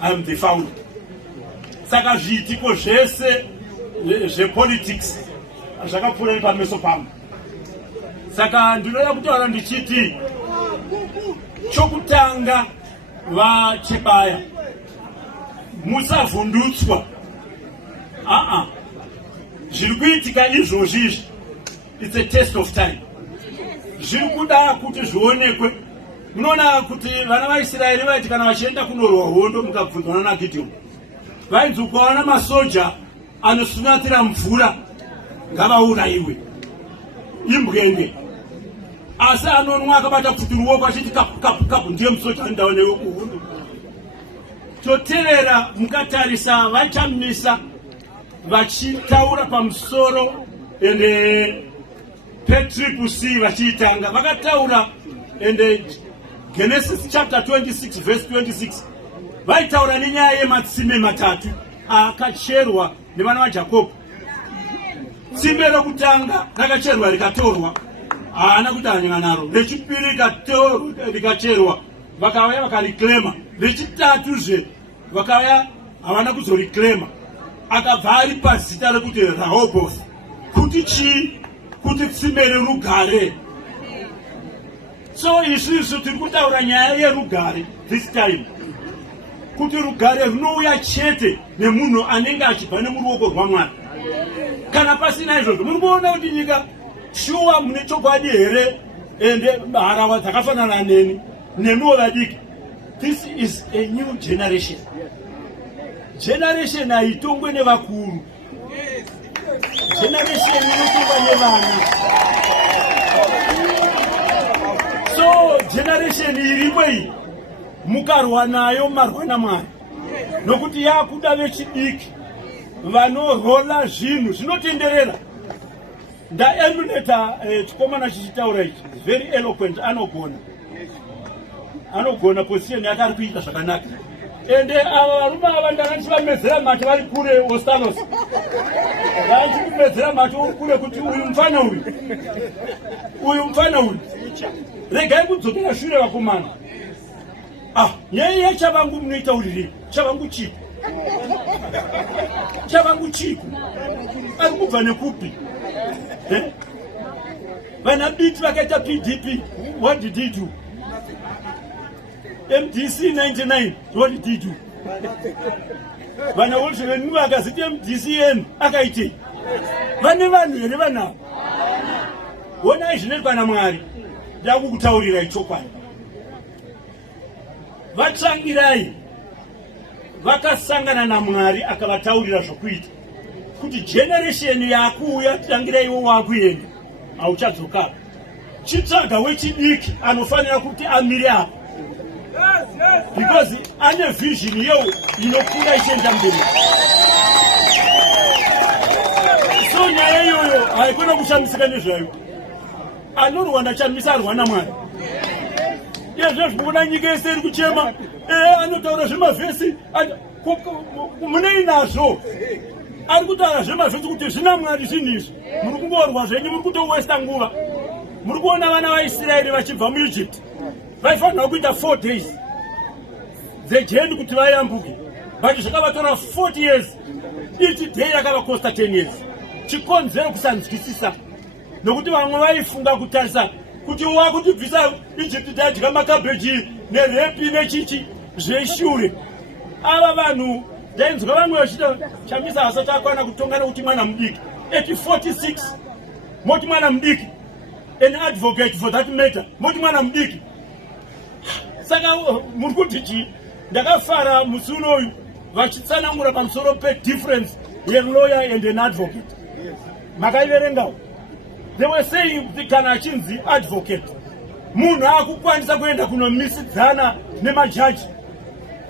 I'm the founder. Saka zviitiko zvese zvepolitics zvakapfuura nepameso pangu. Saka ndinoda kutaura ndichiti chokutanga vachebaya musavhundutswa. Zviri kuitika izvozvizvi, it's a test of time. Zviri kuda kuti zvionekwe. Munoona kuti vana vaIsraeri vaiti kana vachienda kunorwa hondo mukabvunzana naGidheoni, vainzi ukaona masoja anosunatira mvura ngavaurayiwe imbwenge, asi anonwa akabata kuti ruoko achiti kapu kapu kapu ndiye musoja andawo newe kuhondo. Totevera mukatarisa vachamisa vachitaura pamusoro ende Triple C vachiitanga vakataura ende Genesis chapter 26 verse 26 vaitaura nenyaya yematsime matatu akacherwa nevana vaJakobo. Tsime rokutanga rakacherwa rikatorwa, haana kuti anyanya naro. Rechipiri rikacherwa vakauya vakariklema. Rechitatuzve vakauya havana kuzoriklema. Akabva ari pazita rekuti Rehoboth. Kuti chii? Kuti tsime rerugare. So isusu tiri kutaura nyaya yerugare this time. Kuti rugare runouya chete nemunhu anenge achibva nemuruoko rwaMwari. Kana pasina izvozvo, muri kuona kuti nyika shuwa mune chokwadi here ende harahwa dzakafanana neni nemiwo vadiki. This is a new generation. Generation haitongwe nevakuru. Generation inotongwa nevana. So generation iripo iyi mukarwa nayo marwa naMwari, nokuti yakuda vechidiki vanorola zvinhu zvinotenderera. Ndaemuleta chikomana chichitaura ichi, very eloquent, anogona position yake ari kuita zvakanaka. Ende ava varume ava ndakati vamedzera mate vari kure Ostalos, vachikumedzera mate uri kure kuti uyu mufana uyu regai kudzokera shure vakomana. Nyaya chavangu munoita uriri, chavangu chiku ari kubva nekupi? Vana biti vakaita PDP, what did he do? MDC 99, what did he do? Vana wolshe venu vakaziti MDCN akaite. Vane vanhu here vanavo. Wonai zvinoitwa naMwari. Ndakukutaurirai chokwadi. Vatsvangirai vakasangana naMwari akavataurira zvokuita. Kuti generation yakuuya tangirai iwo wakuenda hauchadzoka. Chitsvaga wechidiki anofanira kuti amire apo. Because ane vision yeo inokura ichienda mberi. So nyaya iyoyo haikona kushamisika nezvayo. Anorwa ndachamisa arwa naMwari. Yezvo zvinoona nyika yese iri kuchema, anotaura zvemavhesi, munei nazvo? Ari kutaura zvemavhesi kuti zvina Mwari zvinhu izvi. Muri kungorwa zvenyu, muri kutowesta nguva. Muri kuona vana vaIsraeri vachibva muEgypt. Vaifanira kuita 4 days dzejendi kuti vayambuke. But zvakavatora 40 years. Each day yakavakosta 10 years. Chikonzero kusanzwisisa. Nokuti vamwe vaifunga kutarisa kuti wakutibvisa Egypt tadya makabheji nerepi nechichi zveshure. Ava vanhu ndainzwa vamwe vachita chamisa hasati akwana kutongana kuti mwana mudiki. 46 moti mwana mudiki. An advocate for that matter. Moti mwana mudiki. Saka muri kuti chi ndakafara musi unoyu vachitsanangura pamusoro difference lawyer and an advocate. Makaiverengawo. They were saying kana achinzi advocate, munhu akukwanisa kuenda kunomisidzana nemajaji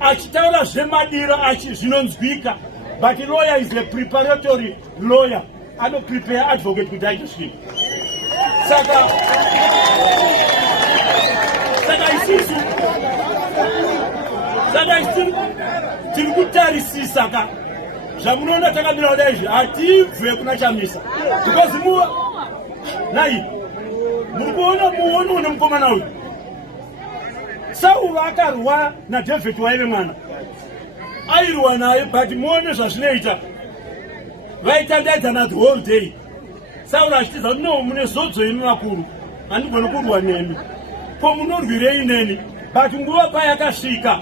achitaura zvemadiro zvinonzwika, but lawyer is a preparatory lawyer, prepare advocate kuti aite zvinhu. Saka isisu tiri kutarisisa ka zvamunoona takamira kudai izvi hatibve kuna chamisa, because nai muri kuona muono nemukomana uyu. Sauro akarwa naDhavhidhi waive mwana. airwa naye but muone zvazvinoita vaitandaidzana the whole day. Sauro achitiza kuti no mune zodzo imi vakuru handigoni kurwa nemi ko munorwirei neni but nguva payakasvika